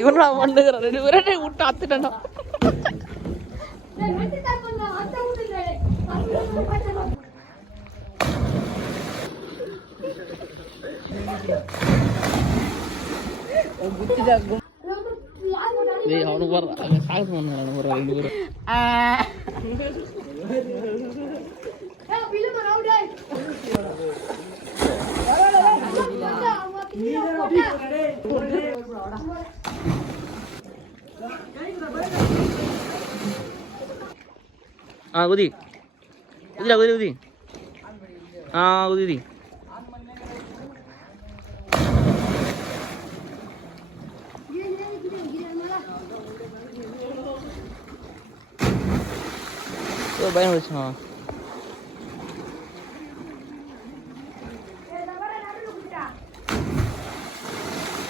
இவன் நான் பண்ணுகிறேன் 2 பேரும் விட்டு அத்துட்டா அவனுக்கு வர சாகசம் பண்ண ஒரு 2 பேரும் குதி குதிடா குதி குதி குதி பயம் வச்சுமா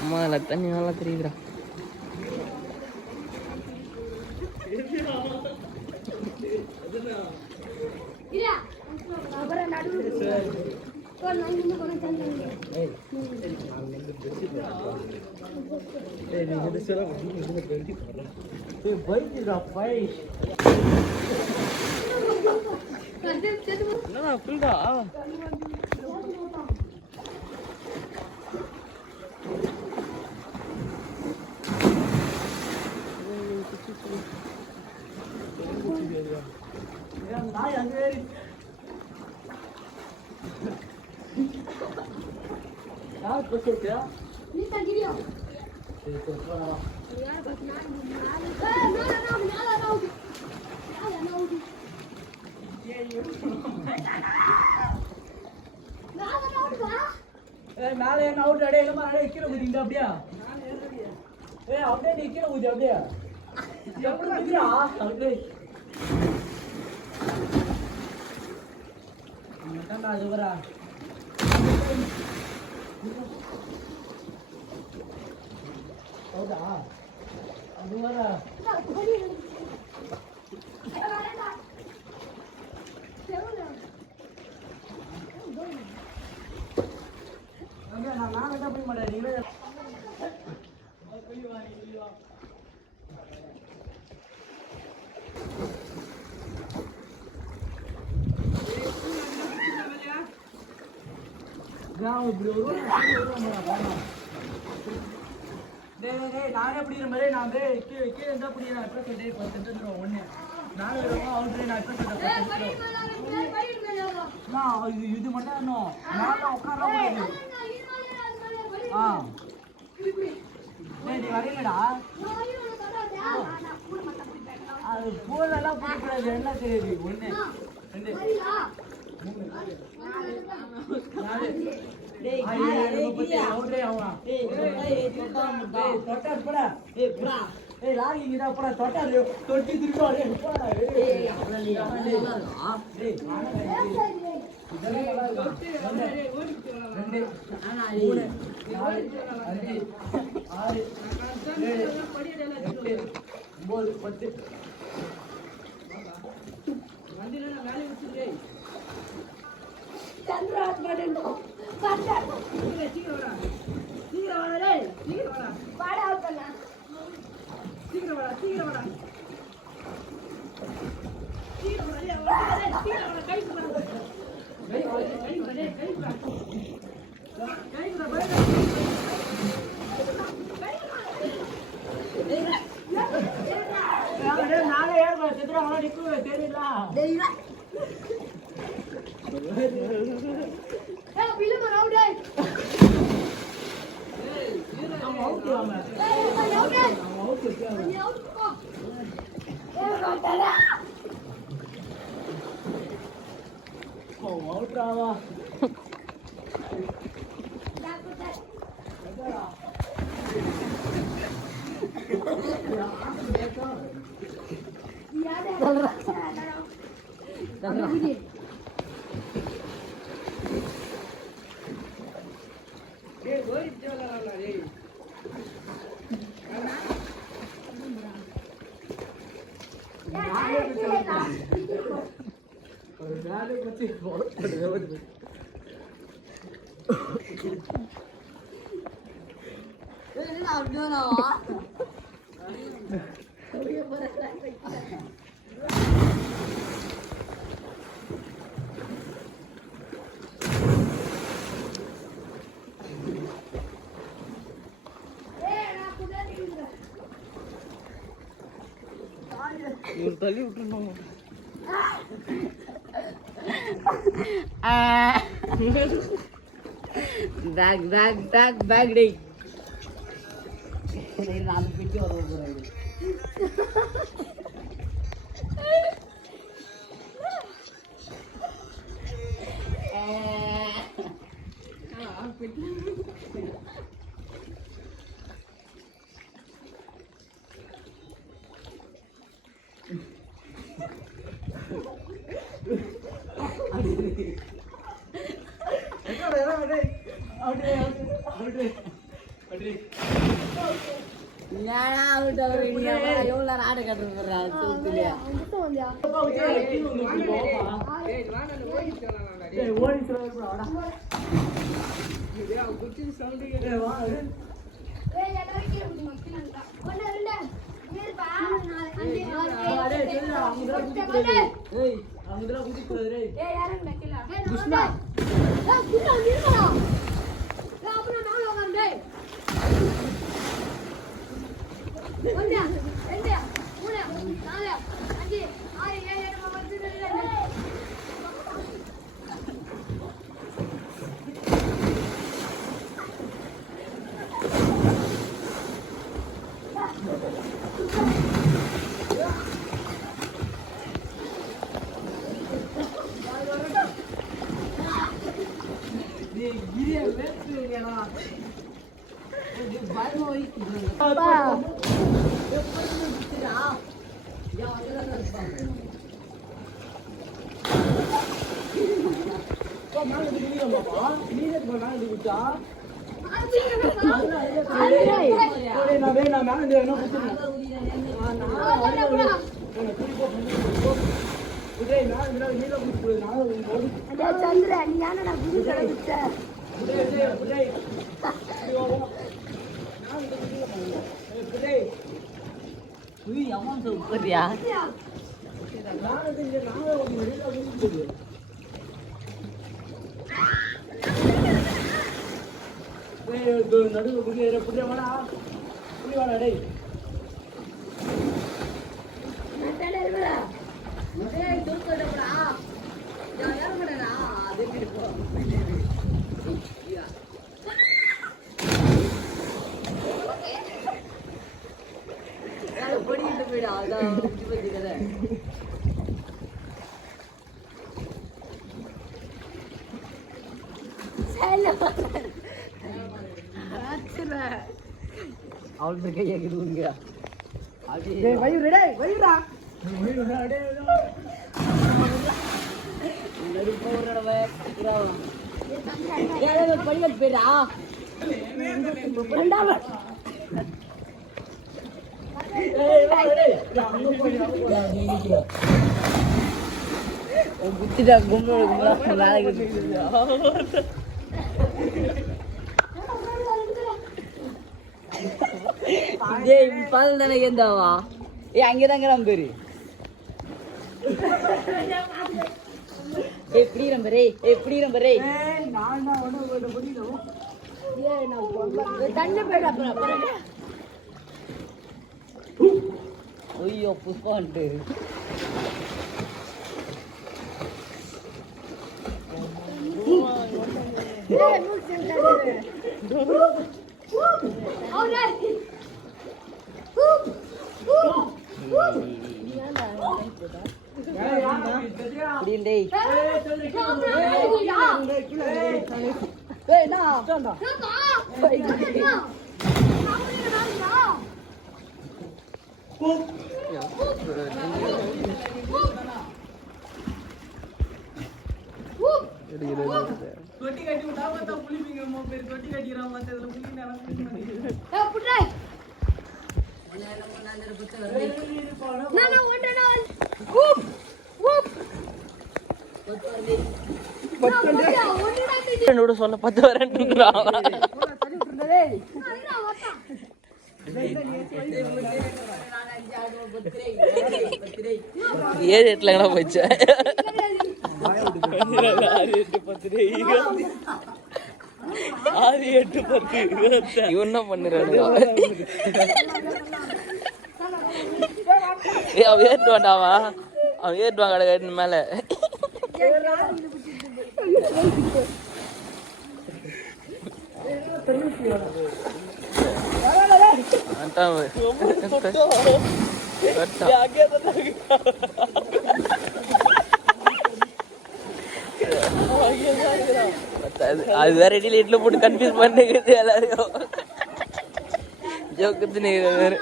அம்மா இல்லை தண்ணி நல்லா தெரியுதுடா ஃபுல்டா மேலே என்ன அவுட் அடே இல்லமா அடே கீழே குதிங்க அப்படியே அப்படியே நீ கீழே குதி அப்படியே எப்படி குதியா அப்படியே என்னடா அது வரா ಹೌದಾ ಅದು ವರ ನಾನು ಡಬ್ಬಿ ಮಾಡ ನೀವೇ गाँव ब्रोरो நானே பிடிக்கிற மாதிரி நான் கீழே இருந்தால் பிடிக்கிறேன் எப்போ சொல்லிட்டு 10 ரூபா ஒன்று நானும் இருக்கோம் அவரு நான் எப்போ சொல்லிட்டேன் இது மட்டும் இன்னும் நான் உட்கார நீ வரீங்கடா அது பூலெல்லாம் பிடிக்கூடாது என்ன தெரியுது 1 2 चंद्राज बड़े पाटा சீக்கிரம் வாடா டேய் சீக்கிரம் வாடா வாடா அவனா சீக்கிரம் வாடா சீக்கிரம் வாடா கை போடு நாளை ஏன் சித்ரா அவன நிக்கு தெரியல டேய் ஏய் பிலு மராவு டேய் हम आउट हुआ मैं हम आउट क्या हम आउट को ए रोटरा को आउट रहा याद है चल रहा ये गोरी चला रहा रे नाले बच्चे बहुत बड़े बड़े ये ना अब जो ना தள்ளி விட்டுருந்தோம். பேக் பேக் பேக் பேக் டே 4 பெட்டி வர போறாரு. எவ்வளோ ஆடு கட்டுறாங்க நடுவு புரிய வேணா புரிய வேணா டே படிக்கிட்டு போயிடா அதான் அவள்கிட்ட கையை கிடுங்க படிக்கட்டு போயிடா குத்திட்டா கும்பல வேலைக்கு பால் தானே இருந்தாவா அங்கேதாங்க நம்ம பேரு எப்படி நம்பரே எப்படி நம்பரே ஐயோ புஷ்பான்ட்டு தொட்டி கட்டி விட்டா பார்த்தா புளிப்பீங்க பேர் தொட்டி கட்டிக்கிறான் பார்த்ததுல புளி என்னோட சொல்ல 10 வரேன் ஏழு எட்டுல எங்கடா போச்சு ஆறு எட்டு 10 இவன் என்ன பண்ணுறாரு அவன் ஏற்றுவான்டாவா அவன் ஏற்றுவான் கடை கட்டின மேலே அது வேற இடையில இட்ல போட்டு கன்ஃபியூஸ் பண்ணிக்கிறது எல்லாரையும் ஜோக்கத்துன்னு வேற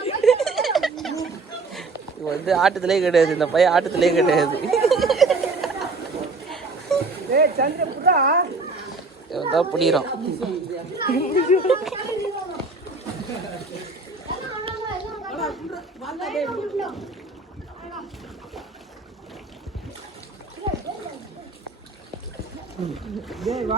வந்து ஆட்டத்திலே கிடையாது இந்த பையன் ஆட்டத்திலே கிடையாது தான் பிடிக்கிறோம் நீர்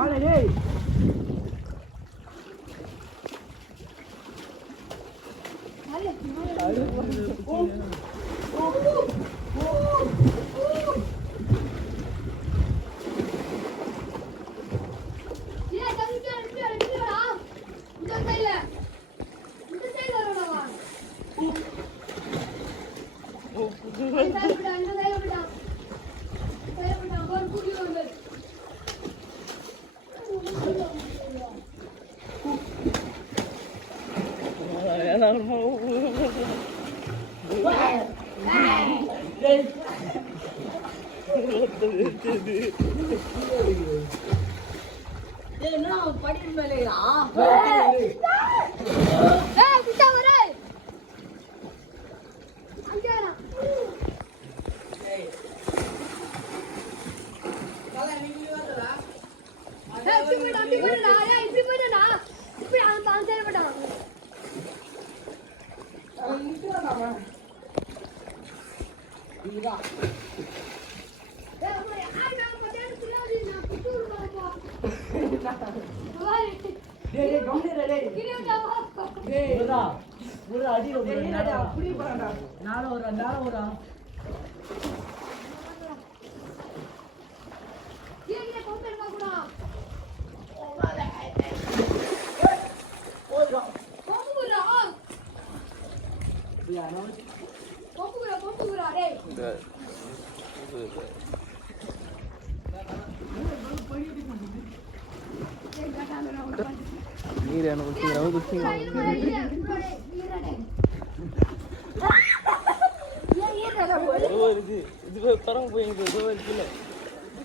இது பரம் போயிடுது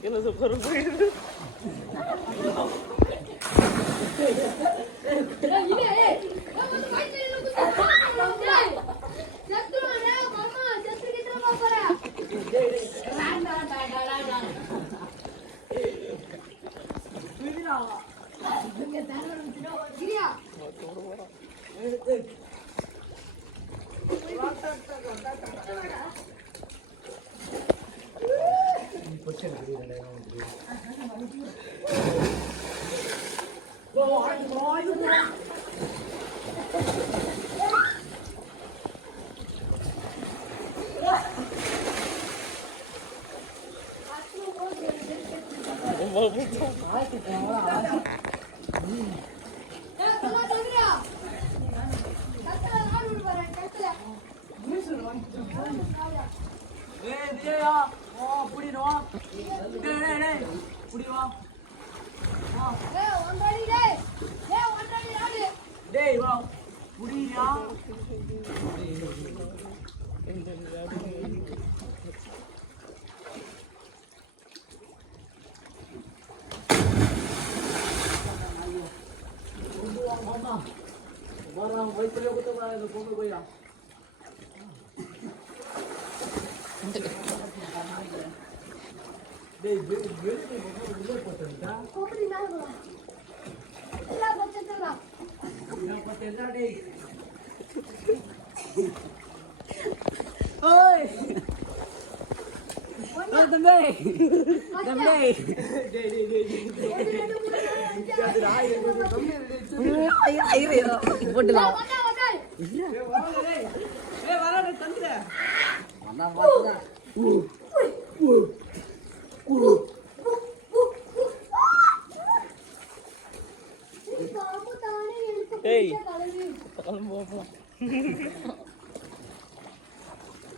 என்ன பரம் போயிடுது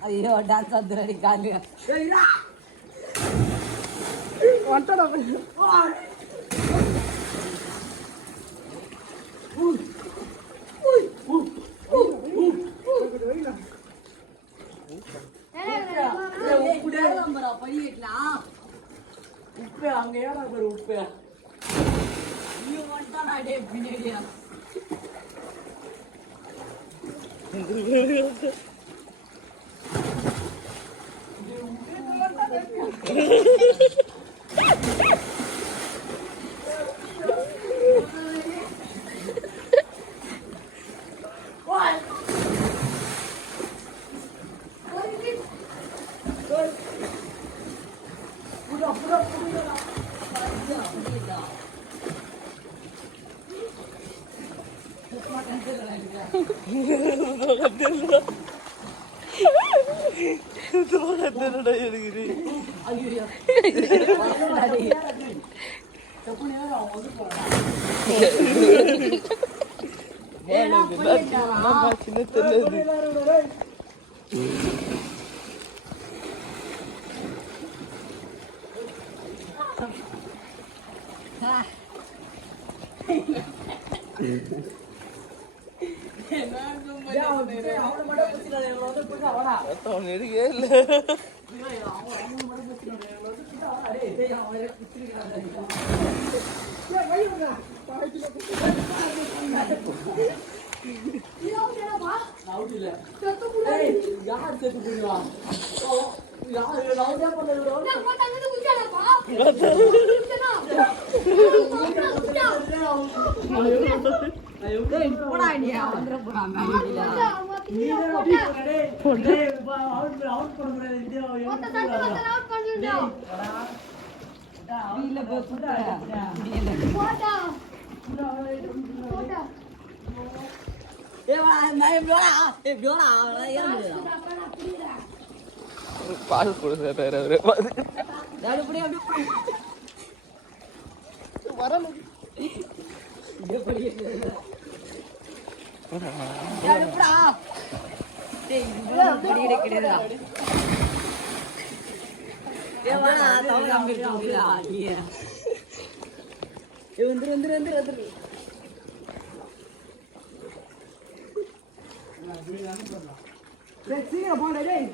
ஐயோ டான்ஸ் வந்துடுறடி காலு வந்துடா படி வைக்கலாம் உப்பு அங்க ஏடா பேர் உப்பு நீ வந்துட்டானா டே பின்னாடியா பால் கொடுத்தாரு வரணும் சீக்கிரம் போடா டேய்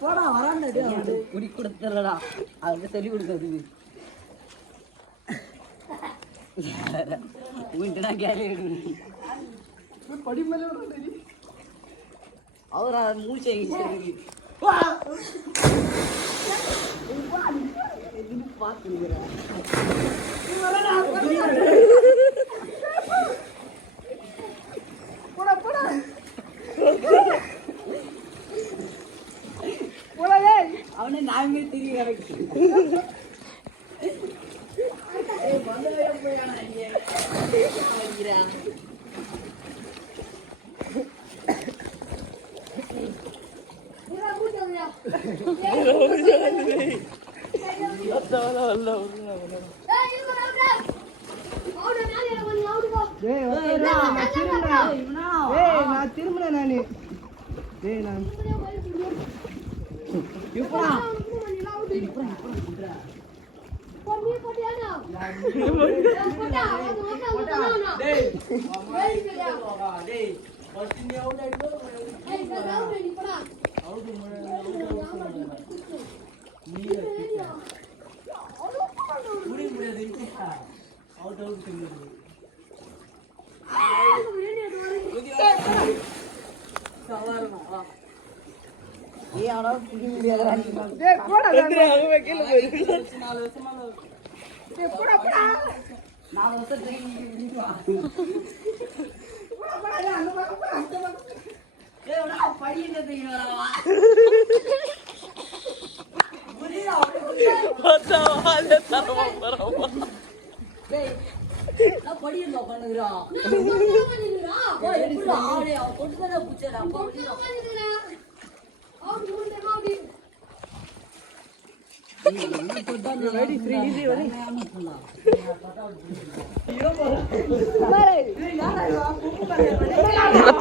போடா வராண்டா குடி கொடுத்துடா அவங்க சொல்லி கொடுக்காது உன்ட்டு நான் கேள்வி படி மேலே அவர் மூச்சை போடா போடா போடா டேய் அவனை நாமே திரிய கரெக்ட் நான் திரும்பினேன் நானு டேய் நான்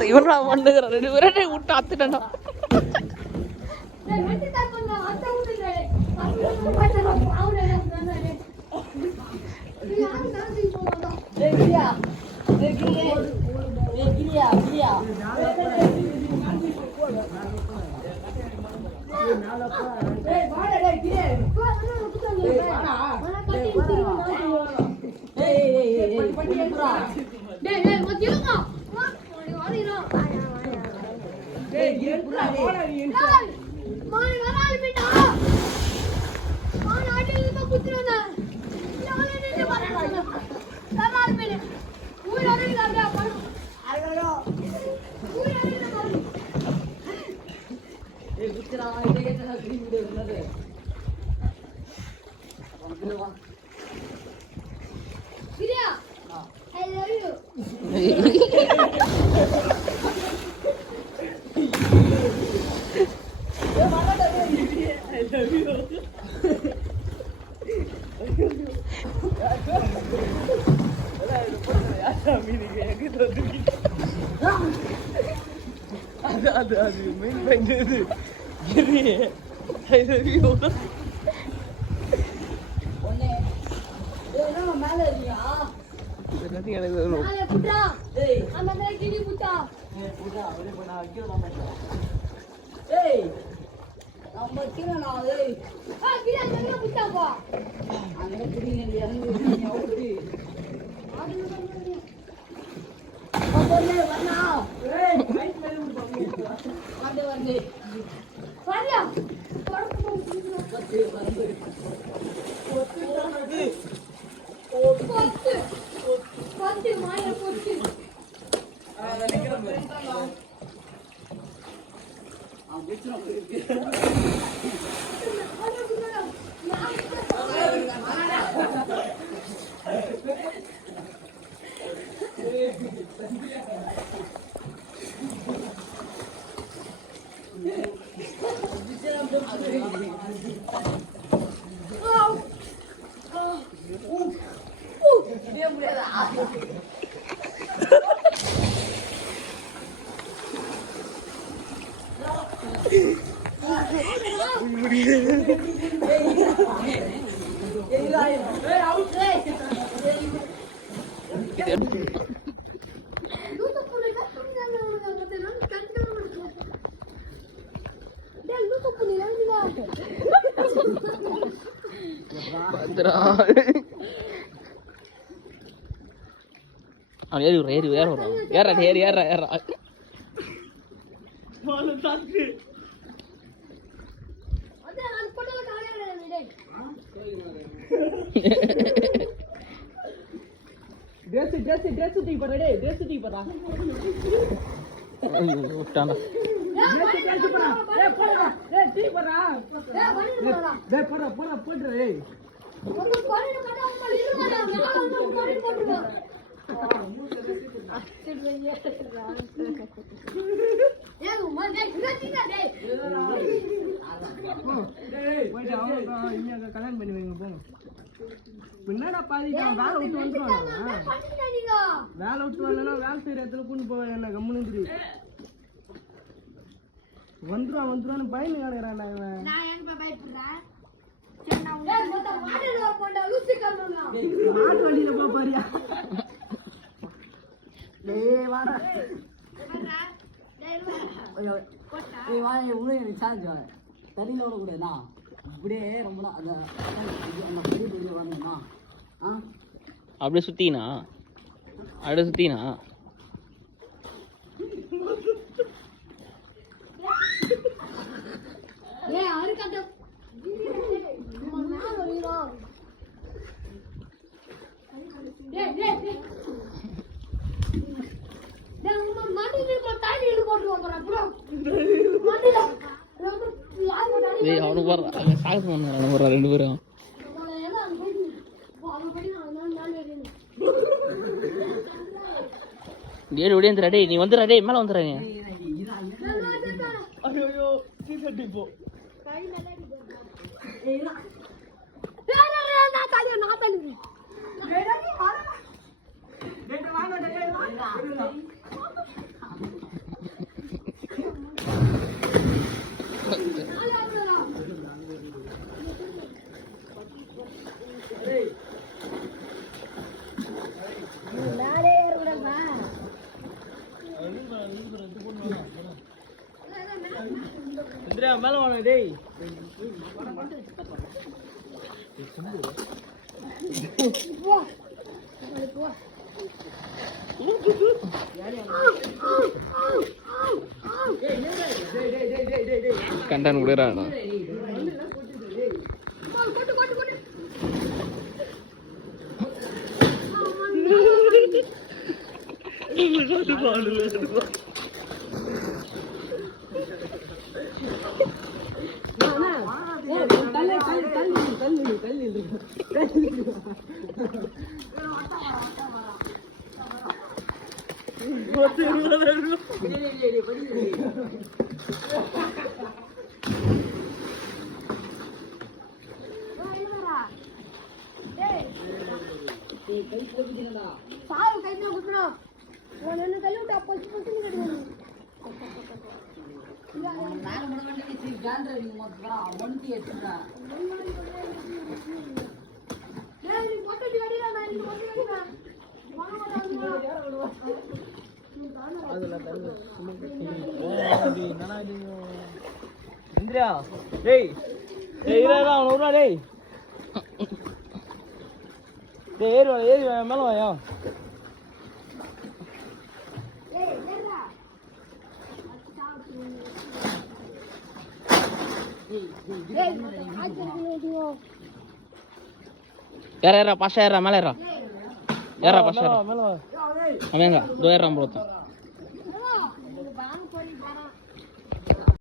இவனா பண்ணுகிற 2 பேரும் விட்டு அத்துட்டா. அது மீன் பஞ்சது கல்யாணம் பண்ணி வைங்க போங்க. பின்னாடா பாதி வேலை விட்டு வந்துருவாங்க. வேலை விட்டு வரலன்னா வேலை செய்யற இடத்துல கொண்டு போவேன். என்ன கம்முன்னு வந்துருவான்னு பயந்து கிடக்குறான்டா இவன். மாட்டு வண்டியில பாப்பாரியா? தண்ணியில் விடக்கூடாதுண்ணா. இப்படியே ரொம்ப வரணும்ண்ணா. அப்படியே சுத்தினா அவனுக்கு போடுறான் சாகசம் பண்ணுறான் 2 பேரும். டேய் ஒடியந்திரா டேய், நீ வந்துடா டேய், மேலே வந்துடுறா நீ. டேய், டேய், நீ வாடா. டேய் வாடா டேய் வா. மேலே ஏறுடா. இந்திரா மேல வாடா டேய். போ. போ. கண்டான் குளிரானோ கொட்டு கொட்டு கொட்டு. சாவு கையில குத்துறோம். உன் என்ன தள்ளி விட்டு அப்போ சுத்தி கட்டுவோம். நாலு மணி வண்டிக்கு ஜான்ரவி மொத்தம் ஒன்ட்டி எடுத்துடா ஏய் நீ போட்டு அடிடா நான் நீ போட்டு அடிடா. இந்திரா டேய் டேய் இரா அவன் வருவா டேய். டேய் ஏறி மேல வாயா. ஏய் ஏறா. ஏய் ஆச்சு நீடியோ. ஏறா பாஷா ஏறா மேல ஏறா ஏறா பாஷா மேல வா. அவன் எங்க தோ ஏறான் போலத்தான்